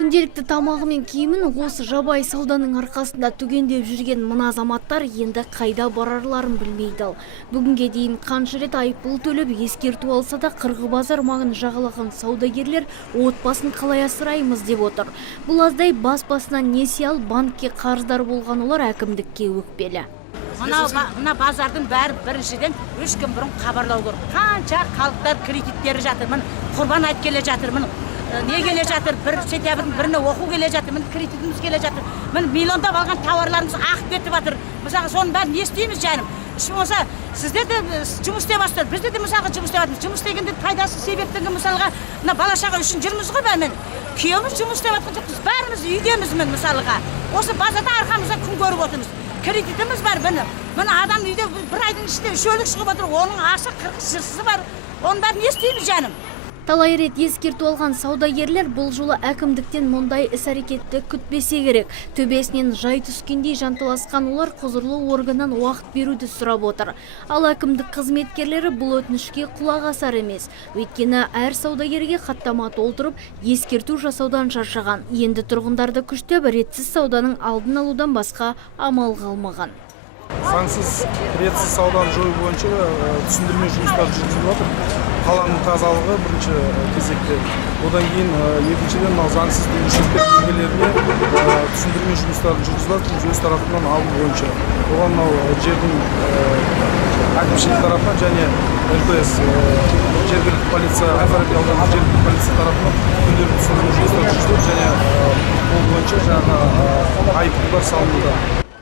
Күнделікті тамағы мен киімін осы жабай сауданың арқасында түгендеп жүрген мына азаматтар енді қайда барарларын білмейді ал. Бүгінге дейін қанша рет айыппұл төлеп ескерту алса да Қырғы базар маңын жағалаған саудагерлер отбасын қалай асыраймыз деп отыр. Бұл аздай бас-басынан несие алып банкке қарыздар болған олар әкімдікке өкпелі. Мына базардың бәрі біріншіден 3 күн бұрын хабарлау керек. Қанша халықтар кредиттері жатыр, құрбан айт келе жатыр, не келе жатыр, бір сентябрьдің біріне оқу келе жатыр, кредитіміз келе жатыр, миллиондап алған тауарларымыз ағып кетіп жатыр. Мысалға соның бәрін не істейміз жаным? Ішім болса, сіздер де жұмыс істеп жатсыздар, бізде де мысалға жұмыс істеп жатырмыз. Жұмыс істегенде пайдасы себептігі мысалға мына бала-шаға үшін жүрміз ғой бәрімен. Күйеуіміз жұмыс істеп жатқан жоқпыз, бәріміз үйдеміз мысалға. Осы базарда арқамызда күн көріп отырмыз. Кредитіміз бар мына адам үйде бір айдың ішінде шөлік шығып отыр, оның асы 40 жырсысы бар. Оның бәрін не істейміз жаным? Талай рет ескерту алған саудагерлер бұл жолы әкімдіктен мұндай іс-әрекетті күтпесе керек. Төбесінен жай түскендей жанталасқан олар құзырлы органнан уақыт беруді сұрап отыр. Ал әкімдік қызметкерлері бұл өтінішке құлақ асар емес. Өйткені әр саудагерге хаттама толтырып, ескерту жасаудан шаршаған. Енді тұрғындарды күштеп ретсіз сауданың алдын алудан басқа амал қалмаған. Заңсыз ретсіз сауданы жою бойынша түсіндірме жұмыстары жүргізіліп жатыр. Қаланың тазалығы бірінші кезекте. Одан кейін екіншіден заңсыз демеушіліктер иелеріне түсіндірме жұмыстарын жүргізіп жатырмыз өз тарапынан алу бойынша. Оған жердің әкімшілік тарапынан және ЛПС жергілікті полиция, Әль Фараби ауданының жергілікті полиция тарапынан күнделікті түсіндірме жұмыстары жүргізіліп және ол бойынша айыппұлдар салынуда.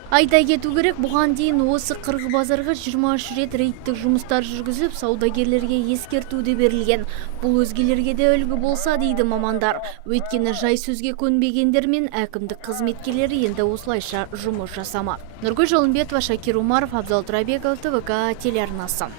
Айта кету керек, бұған дейін осы Қырғы базарға 23 рет рейдтік жұмыстар жүргізіп, саудагерлерге ескертуде берілген. Бұл өзгелерге де үлгі болса дейді мамандар. Өйткені жай сөзге көнбегендер мен әкімдік қызметкерлері енді осылайша жұмыс жасамақ. Нұргүл Жолымбетова, Шакир Умаров, Абзал Тұрабеков, ТВК телеарнасы.